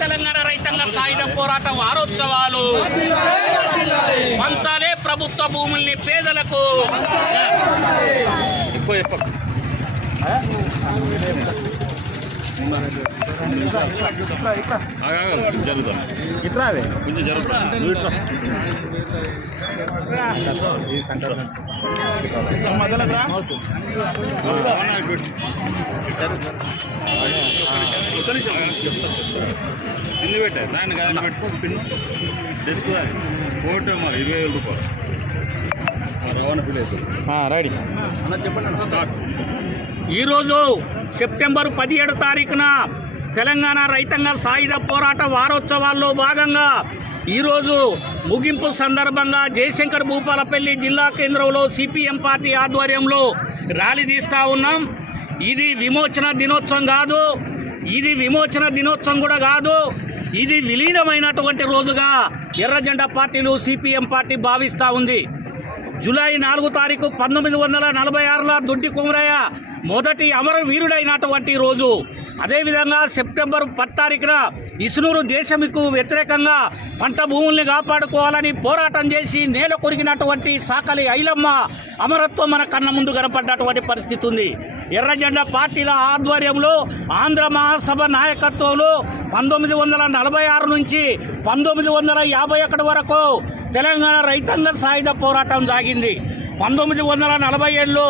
తెలంగాణ రైతాంగ సాయుధ పోరాటం వారోత్సవాలు పంచాలే ప్రభుత్వ భూముల్ని పేదలకు ఎక్కువ చెప్పండి జరుగుతాం ఇట్రావే కొంచెం జరుగుతాం ఇట్లా పిన్ను దాన్ని కదా పెట్టుకో పిన్ను డెస్క్ కోట ఇరవై వేల రూపాయలు రెడీ. ఈరోజు సెప్టెంబర్ పదిహేడు తారీఖున తెలంగాణ రైతాంగ సాయుధ పోరాట వారోత్సవాల్లో భాగంగా ఈరోజు ముగింపు సందర్భంగా జయశంకర్ భూపాలపల్లి జిల్లా కేంద్రంలో సిపిఎం పార్టీ ఆధ్వర్యంలో ర్యాలీ తీస్తూ ఉన్నాం. ఇది విమోచన దినోత్సవం కాదు ఇది విమోచన దినోత్సవం కూడా కాదు ఇది విలీనమైనటువంటి రోజుగా ఎర్రజెండా పార్టీలు సిపిఎం పార్టీ భావిస్తూ ఉంది. జూలై నాలుగు తారీఖు పంతొమ్మిది వందల నలభై ఆరులో దొడ్డి కుమరయ్య మొదటి అమరవీరుడైనటువంటి రోజు. అదేవిధంగా సెప్టెంబర్ పది తారీఖున ఇసునూరు దేశముకు వ్యతిరేకంగా పంట భూముల్ని కాపాడుకోవాలని పోరాటం చేసి నేల కొరిగినటువంటి సాకలి ఐలమ్మ అమరత్వం మన కన్న ముందు కనపడ్డటువంటి పరిస్థితి ఉంది. ఎర్రజెండా పార్టీల ఆధ్వర్యంలో ఆంధ్ర మహాసభ నాయకత్వంలో పంతొమ్మిది వందల నలభై ఆరు నుంచి పంతొమ్మిది వందల యాభై ఒకటి వరకు తెలంగాణ రైతాంగ సాయుధ పోరాటం సాగింది. పంతొమ్మిది వందల నలభై ఏడులో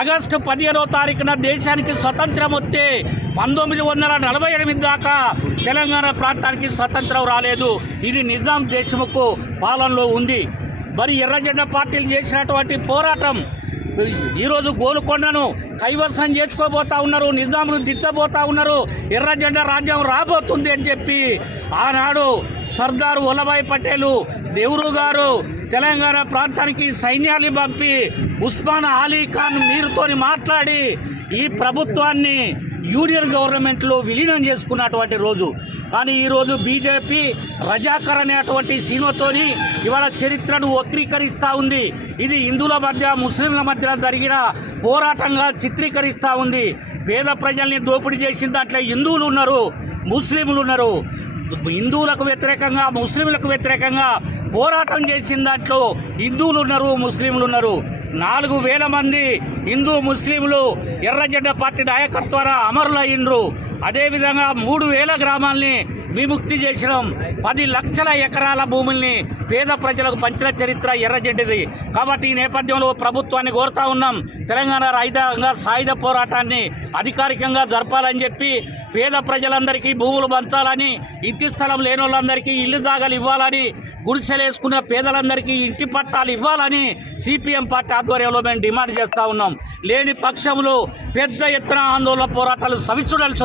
ఆగస్టు పదిహేనో తారీఖున దేశానికి స్వతంత్రం వస్తే పంతొమ్మిది వందల నలభై ఎనిమిది దాకా తెలంగాణ ప్రాంతానికి స్వతంత్రం రాలేదు. ఇది నిజాం దేశముకు పాలనలో ఉంది. మరి ఎర్రజెండ పార్టీలు చేసినటువంటి పోరాటం ఈరోజు గోలుకొండను కైవసం చేసుకోబోతా ఉన్నారు నిజాంను దిచ్చబోతా ఉన్నారు ఎర్రజెండ రాజ్యం రాబోతుంది అని చెప్పి ఆనాడు సర్దార్ వల్లభాయ్ పటేలు నెహ్రూ గారు తెలంగాణ ప్రాంతానికి సైన్యాన్ని పంపి ఉస్మాన్ అలీ ఖాన్ మీరుతోని మాట్లాడి ఈ ప్రభుత్వాన్ని యూనియన్ గవర్నమెంట్లో విలీనం చేసుకున్నటువంటి రోజు. కానీ ఈరోజు బీజేపీ రజాకర్ అనేటువంటి సీమతోని ఇవాళ చరిత్రను వక్రీకరిస్తూ ఉంది. ఇది హిందువుల మధ్య ముస్లింల మధ్య జరిగిన పోరాటంగా చిత్రీకరిస్తూ ఉంది. పేద ప్రజల్ని దోపిడీ చేసిన దాంట్లో హిందువులు ఉన్నారు ముస్లింలు ఉన్నారు. హిందువులకు వ్యతిరేకంగా ముస్లింలకు వ్యతిరేకంగా పోరాటం చేసిన దాంట్లో హిందువులు ఉన్నారు ముస్లింలు ఉన్నారు నాలుగు వేల మంది హిందూ ముస్లింలు ఎర్రజెండ పార్టీ నాయకత్వాన అమరులయ్యిండ్రు. అదేవిధంగా మూడు వేల గ్రామాల్ని విముక్తి చేసినాం. పది లక్షల ఎకరాల భూముల్ని పేద ప్రజలకు పంచిన చరిత్ర ఎర్రజెండిది కాబట్టి ఈ నేపథ్యంలో ప్రభుత్వాన్ని కోరుతా ఉన్నాం. తెలంగాణ రైతాంగ సాయుధ పోరాటాన్ని అధికారికంగా జరపాలని చెప్పి పేద ప్రజలందరికీ భూములు పంచాలని ఇంటి స్థలం లేని వాళ్ళందరికీ ఇల్లు జాగాలు ఇవ్వాలని గుడిసెలేసుకున్న పేదలందరికీ ఇంటి పట్టాలు ఇవ్వాలని సిపిఎం పార్టీ ఆధ్వర్యంలో మేము డిమాండ్ చేస్తా ఉన్నాం. లేని పక్షంలో పెద్ద ఎత్తున ఆందోళన పోరాటాలు సవిచుడాల్సి